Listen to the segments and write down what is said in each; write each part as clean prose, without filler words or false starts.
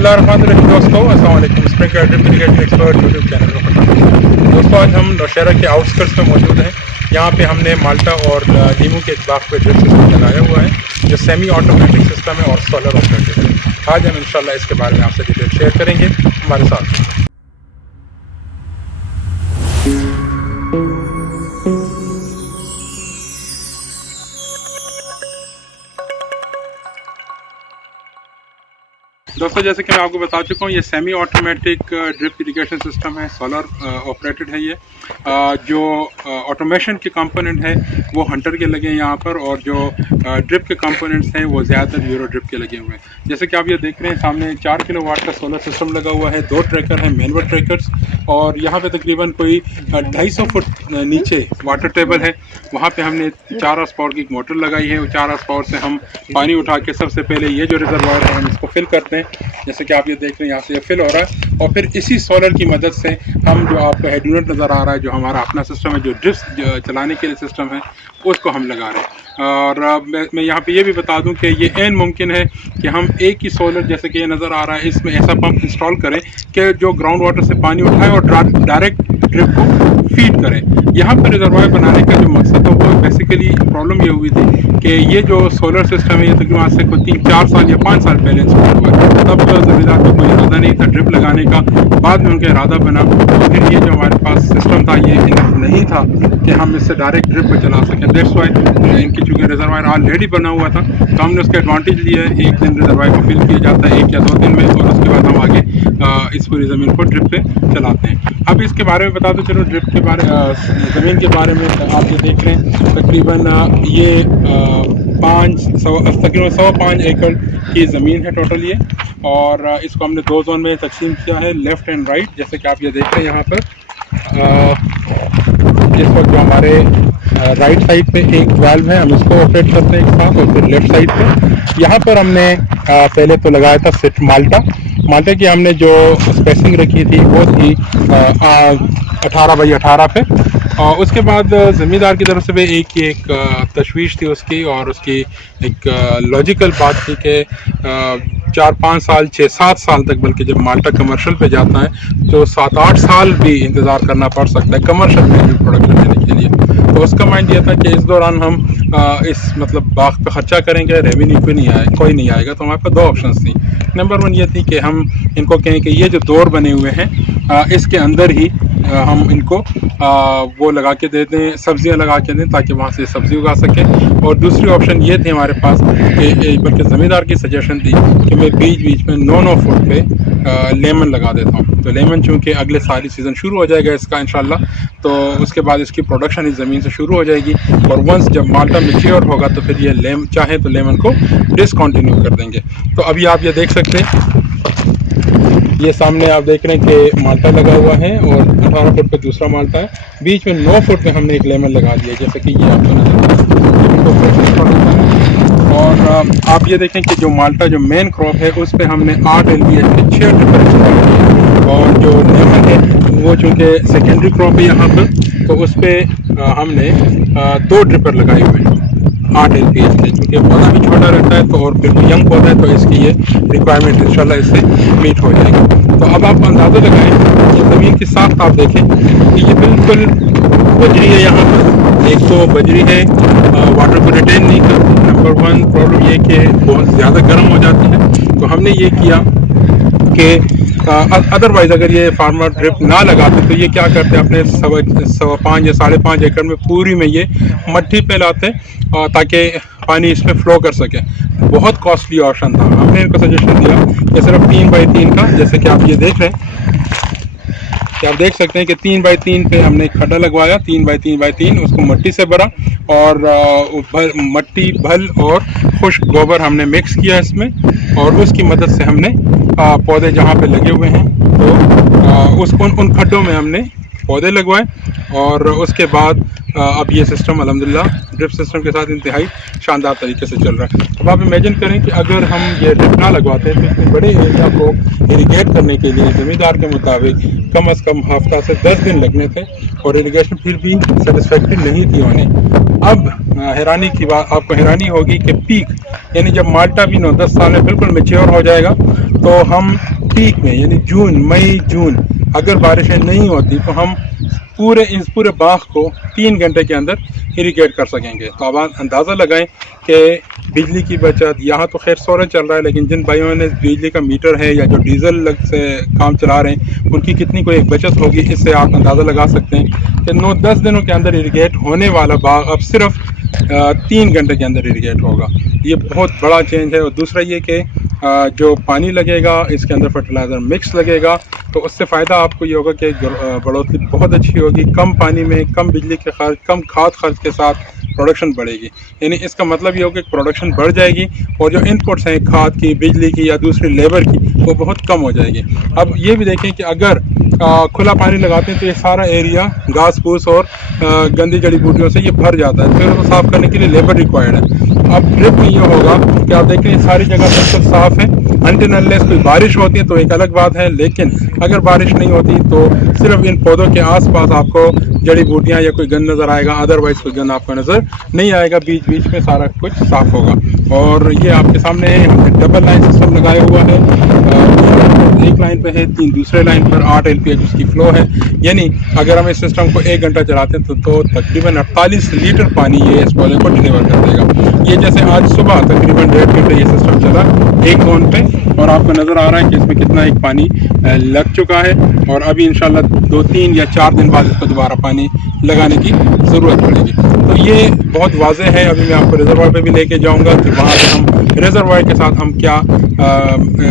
बिस्मिल्लाहिर्रहमानिर्रहीम दोस्तों, अस्सलाम वालेकुम। Sprinkler drip irrigation expert YouTube channel में खुश आमदीद। दोस्तों, आज हम नौशहरा के आउटस्कर्ट्स में मौजूद हैं। यहाँ पे हमने माल्टा और नीमू के एक बाग पे ड्रिप सिस्टम लगाया हुआ है जो सेमी ऑटोमेटिक सिस्टम है और सोलर ऑपरेटेड है। आज हम इंशाल्लाह इसके बारे में आपसे डिटेल शेयर करेंगे। हमारे साथ दोस्तों, जैसे कि मैं आपको बता चुका हूँ, ये semi automatic drip irrigation system है, सोलर ऑपरेटेड है। ये जो ऑटोमेशन के कंपोनेंट है वो हंटर के लगे हैं यहाँ पर, और जो ड्रिप के कंपोनेंट्स हैं वो ज़्यादातर यूरो ड्रिप के लगे हुए हैं। जैसे कि आप ये देख रहे हैं, सामने 4 किलोवाट का सोलर सिस्टम लगा हुआ है, 2 ट्रैकर हैं, मैनुअल ट्रैकर्स, और यहाँ पे तकरीबन कोई 250 फुट नीचे वाटर टेबल है। वहाँ पे हमने 4 हॉर्स पावर की एक मोटर लगाई है। 4 हॉर्स पावर से हम पानी उठा के सबसे पहले ये जो रिजर्वायर है हम इसको फिल करते हैं। जैसे कि आप ये देख रहे हैं, यहाँ से ये फिल हो रहा है, और फिर इसी सोलर की मदद से हम जो आपको हेड यूनिट नज़र आ रहा है, जो हमारा अपना सिस्टम है, जो ड्रिप्स चलाने के लिए सिस्टम है, उसको हम लगा रहे हैं। और मैं यहाँ पे ये भी बता दूं कि ये ऐन मुमकिन है कि हम एक ही सोलर, जैसे कि ये नज़र आ रहा है, इसमें ऐसा पंप इंस्टॉल करें कि जो ग्राउंड वाटर से पानी उठाए और डायरेक्ट ड्रिप को फीड करें। यहाँ पर रिजर्वायर बनाने का जो मकसद था वो बेसिकली प्रॉब्लम ये हुई थी कि ये जो सोलर सिस्टम है ये तकरीबन आज से कोई 3-4 साल या 5 साल पहले इंस्टॉल हुआ है। तब ज़मींदार को कोई इरादा नहीं था ड्रिप लगाने का, बाद में उनका इरादा बना। फिर ये जो हमारे पास सिस्टम था ये इनफ नहीं था कि हम इससे डायरेक्ट ड्रिप को चला सकें। दैट्स वाई इनकी चूँकि रिजर्वायर ऑलरेडी बना हुआ था तो हमने उसका एडवांटेज लिया है। एक दिन रिजर्वायर को फिल किया जाता है, 1 या 2 दिन में, और उसके बाद हम आगे इस पूरी ज़मीन को ड्रिप पे चलाते हैं। अब इसके बारे में बता दो, चलो ड्रिप के बारे ज़मीन के बारे में आप ये देख रहे हैं, तकरीबन ये तकरीबन 105 एकड़ की ज़मीन है टोटल ये, और इसको हमने 2 जोन में तकसीम किया है, लेफ़्ट एंड राइट। जैसे कि आप ये देख रहे हैं यहाँ पर इस वक्त जो हमारे राइट साइड पे एक वाल्व है, हम इसको ऑपरेट करते हैं एक साथ, और फिर लेफ़्ट साइड पे यहाँ पर हमने पहले तो लगाया था सिर्फ माल्टा की हमने जो स्पेसिंग रखी थी वो थी 18 बाई 18 पे। और उसके बाद ज़मींदार की तरफ से भी एक तशवीश थी उसकी, और उसकी एक लॉजिकल बात थी कि 4-5 साल 6-7 साल तक, बल्कि जब माल्टा कमर्शियल पे जाता है तो 7-8 साल भी इंतज़ार करना पड़ सकता है कमर्शियल में प्रोडक्शन लेने के लिए। तो उसका माइंड ये था कि इस दौरान हम इस मतलब बाग पे ख़र्चा करेंगे, रेवेन्यू कोई नहीं आएगा। तो हमारे पास 2 ऑप्शन थी। नंबर 1 ये थी कि हम इनको कहें कि ये जो दौर बने हुए हैं इसके अंदर ही हम इनको वो लगा के दे दें, सब्जियां लगा के दें, ताकि वहाँ से सब्ज़ी उगा सकें। और दूसरी ऑप्शन ये थी हमारे पास कि बल्कि ज़मींदार की सजेशन थी कि मैं बीच में 9-9 फुट पे लेमन लगा देता हूँ। तो लेमन चूँकि अगले साल ही सीज़न शुरू हो जाएगा इसका इंशाल्लाह, तो उसके बाद इसकी प्रोडक्शन इस ज़मीन से शुरू हो जाएगी, और वंस जब माल्टा मैच्योर होगा तो फिर ये चाहे तो लेमन को डिसकंटिन्यू कर देंगे। तो अभी आप ये देख सकते हैं, ये सामने आप देख रहे हैं कि माल्टा लगा हुआ है, और 18 फुट पे दूसरा माल्टा है, बीच में 9 फुट में हमने एक लेमन लगा दिया, जैसे कि ये आपको नजर। और आप ये देखें कि जो माल्टा जो मेन क्रॉप है उस पे हमने 8 LBH के 6 ड्रिपर इंस्टॉल किए, और जो लेमन है वो चूँकि सेकेंडरी क्रॉप है यहाँ पर, तो उस पर हमने 2 ड्रिपर लगाए हुए हैं 8 LBH के, क्योंकि पौधा भी छोटा रहता है तो, और बिल्कुल यंग पौधा है तो इसकी ये रिक्वायरमेंट इंशाल्लाह इससे मीट हो जाएगी। तो अब आप अंदाज़ा लगाएं, ये ज़मीन की साख्त आप देखें कि ये बिल्कुल बजरी है। यहाँ पर एक तो बजरी है, वाटर को रिटेन नहीं करती। नंबर 1 प्रॉब्लम ये कि बहुत ज़्यादा गर्म हो जाती है। तो हमने ये किया कि अदरवाइज़ अगर ये फार्मर ड्रिप ना लगाते तो ये क्या करते हैं, अपने 5 या 5.5 एकड़ में पूरी में ये मट्टी पे लाते हैं ताकि पानी इसमें फ़्लो कर सके। बहुत कॉस्टली ऑप्शन था। हमने इनको सजेशन दिया कि सिर्फ 3x3 का, जैसे कि आप ये देख रहे हैं कि आप देख सकते हैं कि 3x3 पे हमने एक खड्डा लगवाया, 3x3x3, उसको मट्टी से भरा, और मट्टी, भल और खुश्क गोबर हमने मिक्स किया इसमें, और उसकी मदद से हमने पौधे जहाँ पे लगे हुए हैं तो उन खड्डों में हमने पौधे लगवाए। और उसके बाद अब ये सिस्टम अल्हम्दुलिल्लाह ड्रिप सिस्टम के साथ इंतहाई शानदार तरीके से चल रहा है। अब आप इमेजिन करें कि अगर हम ये ड्रिप ना लगवाते तो इतने बड़े एरिया को इरीगेट करने के लिए ज़मींदार के मुताबिक कम अज़ कम हफ्ता से 10 दिन लगने थे, और इरीगेशन फिर भी सेटिस्फैक्ट्री नहीं थी उन्हें। अब हैरानी की बात, आपको हैरानी होगी कि पीक यानी जब माल्टा भी 9-10 साल में बिल्कुल मैच्योर हो जाएगा तो हम پیک میں یعنی جون مئی جون اگر بارشیں نہیں ہوتی تو ہم اس پورے باغ کو 3 گھنٹے کے اندر اریگیٹ کر سکیں گے. تو اب اندازہ لگائیں کہ بجلی کی بچت. یہاں تو خیر سولر چل رہا ہے لیکن جن بھائیوں نے بجلی کا میٹر ہے یا جو ڈیزل سے کام چلا رہے ہیں ان کی کتنی کوئی ایک بچت ہوگی. اس سے آپ اندازہ لگا سکتے ہیں کہ 9-10 دنوں کے اندر اریگیٹ ہونے والا باغ اب صرف 3 گھنٹے کے اندر اریگیٹ ہوگا. یہ بہت بڑا چینج ہے. اور دوسرا یہ کہ جو پانی لگے گا اس کے اندر فرٹیلائزر مکس لگے گا تو اس سے فائدہ آپ کو یہ ہوگا کہ بڑھوتری بہت اچھی ہوگی. کم پانی میں کم بجلی کے خرچ کم کھاد خرچ کے ساتھ پروڈکشن بڑھے گی. یعنی اس کا مطلب یہ ہوگا کہ پروڈکشن بڑھ جائے گی اور جو ان پٹس ہیں کھاد کی بجلی کی یا دوسری لیبر کی وہ بہت کم ہو جائے گی. اب یہ بھی دیکھیں کہ اگر کھلا پانی لگاتے ہیں تو یہ سارا ایریا گھاس پھوس اور گندی جڑی بوٹیوں سے یہ بھر جاتا ہے. پھر اس کو صاف کرنے کے لیے لیبر ریکوائرڈ ہے. اب ڈرپ میں یہ ہوگا کہ آپ دیکھیں ساری جگہ بالکل صاف ہے. انٹل انلیس کوئی بارش ہوتی ہے تو ایک الگ بات ہے لیکن اگر بارش نہیں ہوتی تو صرف ان پودوں کے آس پاس آپ کو جڑی بوٹیاں یا کوئی گند نظر آئے گا. ادروائز کوئی گند آپ کو نظر نہیں آئے گا. بیچ بیچ میں سارا کچھ صاف ہوگا. اور یہ آپ کے سامنے ہم نے ڈبل لائن سسٹم لگایا ہوا ہے. ایک لائن پہ ہے 3 دوسرے لائن پر 8 LPH اس کی فلو ہے. یعنی اگر ہم اس سسٹم کو 1 گھنٹہ چلاتے ہیں تو تقریباً 48 لیٹر پانی یہ اس پودے کو ڈلیور کر دے گا. یہ جیسے آج صبح تقریباً 1.5 گھنٹے یہ سسٹم چلا ایک زون پہ اور آپ کو نظر آ رہا ہے کہ اس میں کتنا ایک پانی لگ چکا ہے. اور ابھی انشاءاللہ 2-3 یا 4 دن بعد اس کو دوبارہ پانی لگانے کی ضرورت پڑے گی. تو یہ بہت واضح ہے. ابھی میں آپ کو ریزروائر پہ بھی لے کے جاؤں گا کہ وہاں پہ ہم ریزروائر کے ساتھ ہم کیا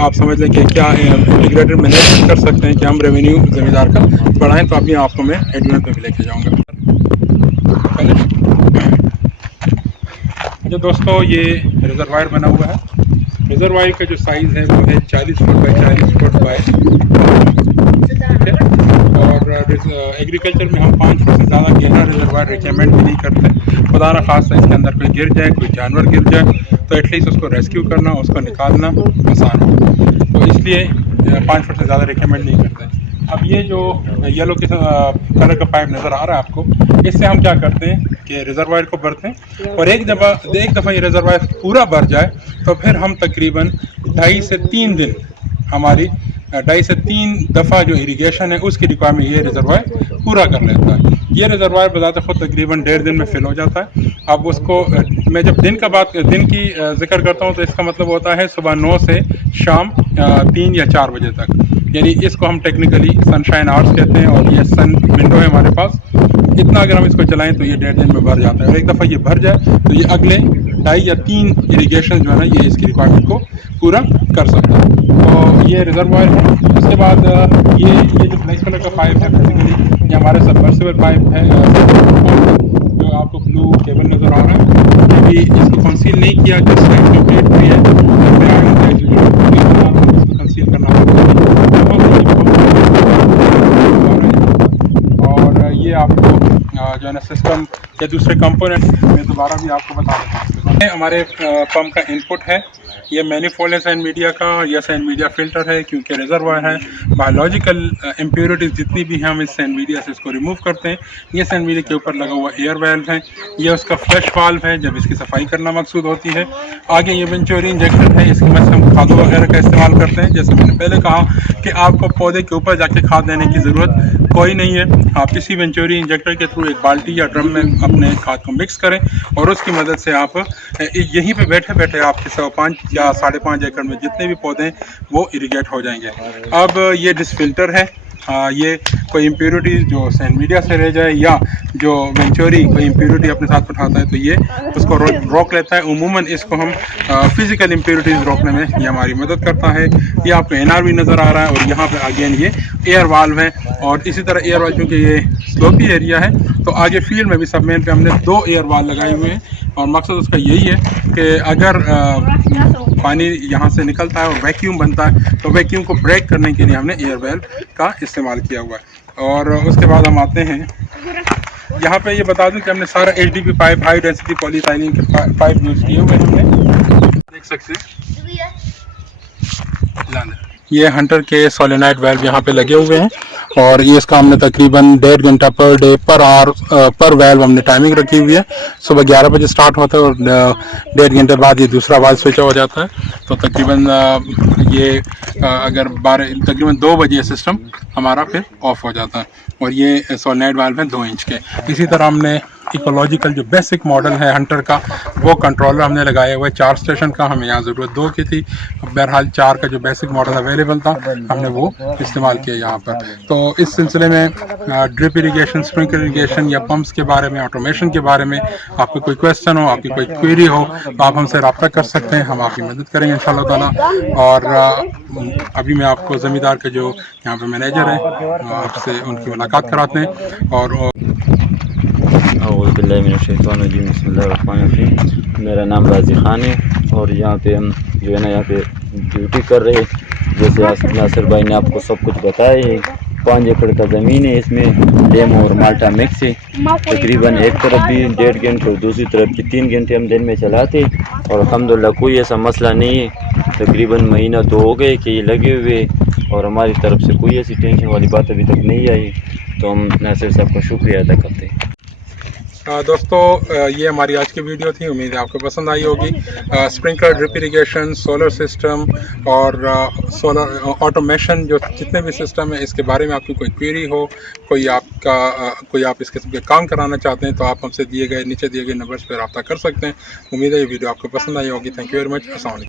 آپ سمجھ لیں کہ کیا انٹیگریٹڈ مینجمنٹ کر سکتے ہیں کہ ہم ریونیو زمیندار کا بڑھائیں. تو ابھی آپ کو میں ایڈمن پہ بھی لے کے جاؤں گا. جو دوستو یہ ریزروائر بنا ہوا ہے. ریزروائر کا جو سائز ہے وہ ہے 40 فٹ بائی 40 فٹ بائی. اور ایگریکلچر میں ہم 5 فٹ سے زیادہ گہرا ریزروائر ریکمینڈ بھی نہیں کرتے. خدا نہ خواستہ اس کے اندر کوئی گر جائے کوئی جانور گر جائے تو ایٹ لیسٹ اس کو ریسکیو کرنا اس کو نکالنا آسان ہو. تو اس لیے 5 فٹ سے زیادہ ریکمینڈ نہیں کرتے. اب یہ جو یلو کلر کا پائپ نظر آ رہا ہے آپ کو اس سے ہم کیا کرتے ہیں کہ ریزروائر کو بھرتے ہیں اور ایک دفعہ یہ ریزروائر پورا بھر جائے تو پھر ہم تقریباً 2.5 سے 3 دن ہماری 2.5 سے 3 دفعہ جو اریگیشن ہے اس کی ریکوائرمنٹ یہ ریزروائر پورا کر لیتا ہے. یہ ریزروائر بذات خود تقریباً 1.5 دن میں فل ہو جاتا ہے. اب اس کو میں جب دن کی ذکر کرتا ہوں تو اس کا مطلب ہوتا ہے صبح 9 سے شام 3 یا 4 بجے تک. یعنی اس کو ہم ٹیکنیکلی سن شائن آورس کہتے ہیں اور یہ سن ونڈو ہے ہمارے پاس. اتنا اگر ہم اس کو چلائیں تو یہ 1.5 دن میں بھر جاتا ہے. اور ایک دفعہ یہ بھر جائے تو یہ اگلے 2.5 یا 3 اریگیشن جو ہے نا یہ اس کی ریکوائرمنٹ کو پورا کر سکتا ہے. تو یہ ریزروائر ہے. اس کے بعد یہ جو بلیک کلر کا پائپ ہے بیسیکلی یہ ہمارے سبمرسیبل پائپ ہے جو آپ کو بلو کیبل نظر آ رہا ہے. یہ بھی اس کو کنسیل نہیں کیا جس سائڈ جو پیٹ بھی ہے اس کو کنسیل کرنا اور یہ آپ کو جو ہے نا سسٹم کے دوسرے کمپوننٹ میں دوبارہ بھی آپ کو بتا دیتا ہوں. ہمارے پمپ کا انپٹ ہے یہ مینیفولڈ ہے سین میڈیا کا. یہ سین میڈیا فلٹر ہے کیونکہ ریزروائر ہے. بایولوجیکل امپیورٹیز جتنی بھی ہیں ہم اس سین میڈیا سے اس کو ریموو کرتے ہیں. یہ سین میڈیا کے اوپر لگا ہوا ایئر ویلو ہے. یہ اس کا فلش والو ہے جب اس کی صفائی کرنا مقصود ہوتی ہے. آگے یہ وینچوری انجیکٹر ہے. اس کی مدد سے ہم کھادوں وغیرہ کا استعمال کرتے ہیں. جیسے میں نے پہلے کہا کہ آپ کو پودے کے اوپر جا کے کھاد دینے کی ضرورت کوئی نہیں ہے. آپ کسی وینچوری انجیکٹر کے تھرو ایک بالٹی یا ڈرم میں اپنے کھاد کو مکس کریں اور اس کی مدد سے آپ یہیں پہ بیٹھے بیٹھے آپ کے 5 یا 5.5 ایکڑ میں جتنے بھی پودے ہیں وہ اریگیٹ ہو جائیں گے. اب یہ ڈس فلٹر ہے. یہ کوئی امپیورٹیز جو سین میڈیا سے رہ جائے یا جو وینچوری کوئی امپیورٹی اپنے ساتھ اٹھاتا ہے تو یہ اس کو روک لیتا ہے. عموماً اس کو ہم فزیکل امپیورٹیز روکنے میں یہ ہماری مدد کرتا ہے. یہ آپ کو NRV نظر آ رہا ہے اور یہاں پہ اگین یہ ایئر والو ہے. اور اسی طرح ایئر والو کیونکہ یہ سلوپی ایریا ہے تو آگے فیلڈ میں بھی سب مین پہ ہم نے 2 ایئر والو لگائے ہوئے ہیں. اور مقصد اس کا یہی ہے کہ اگر پانی یہاں سے نکلتا ہے اور ویکیوم بنتا ہے تو ویکیوم کو بریک کرنے کے لیے ہم نے ایئر ویلو کا استعمال کیا ہوا ہے. اور اس کے بعد ہم آتے ہیں یہاں پہ یہ بتا دوں کہ ہم نے سارا HDP پائپ ہائی ڈینسٹی پولی ایتھائلین کے پائپ یوز کیے ہوئے ہم نے دیکھ سکتے ہیں. یہ ہنٹر کے سولینائڈ ویلو یہاں پہ لگے ہوئے ہیں और ये इसका हमने तकरीबन 1.5 घंटा पर डे पर आवर पर वाल्व हमने टाइमिंग रखी हुई है। सुबह 11 बजे स्टार्ट होता है और 1.5 घंटे बाद ये दूसरा वाल्व स्विच हो जाता है। तो तकरीबन ये अगर 12 तकरीबन 2 बजे सिस्टम हमारा फिर ऑफ हो जाता है। और ये सोलेनॉइड वाल्व है 2 इंच के। इसी तरह हमने इकोलॉजिकल जो बेसिक मॉडल है हंटर का, वो कंट्रोलर हमने लगाया हुआ है 4 स्टेशन का। हमें यहाँ ज़रूरत 2 की थी, बहरहाल 4 का जो बेसिक मॉडल अवेलेबल था हमने वो इस्तेमाल किया यहाँ पर। तो इस सिलसिले में ड्रिप इरीगेशन, स्प्रिंकलर इरीगेशन या पंप्स के बारे में, ऑटोमेशन के बारे में आपको कोई क्वेश्चन हो, आपकी कोई क्वेरी हो, तो आप हमसे रब्ता कर सकते हैं, हम आपकी मदद करेंगे इंशाअल्लाह ताला। और अभी मैं आपको ज़मींदार के जो यहाँ पे मैनेजर हैं आपसे उनकी मुलाकात कराते हैं। और मेरा नाम राजी खान है और यहाँ पे हम जो है ना यहाँ पे ड्यूटी कर रहे हैं। जैसे नासिर भाई ने आपको सब कुछ बताया है। 5 एकड़ का ज़मीन है, इसमें लेम और माल्टा मिक्स है। तकरीबन एक तरफ भी 1.5 घंटे और दूसरी तरफ भी 3 घंटे हम दिन में चलाते और अल्हम्दुलिल्लाह कोई ऐसा मसला नहीं है। तकरीबन महीना 2 हो गए कि ये लगे हुए और हमारी तरफ से कोई ऐसी टेंशन वाली बात अभी तक नहीं आई। तो हम नासिर साहब का शुक्रिया अदा करते हैं। दोस्तों ये हमारी आज की वीडियो थी, उम्मीद है आपको पसंद आई होगी। Sprinkler, drip irrigation, solar system और सोलर ऑटोमेशन जो जितने भी सिस्टम है, इसके बारे में आपकी कोई क्वेरी हो, कोई आप इस किस्म के काम कराना चाहते हैं, तो आप हमसे नीचे दिए गए नंबर्स पर रब्ता कर सकते हैं। उम्मीद है ये वीडियो आपको पसंद आई होगी। Thank you very much. अस्सलाम वालेकुम।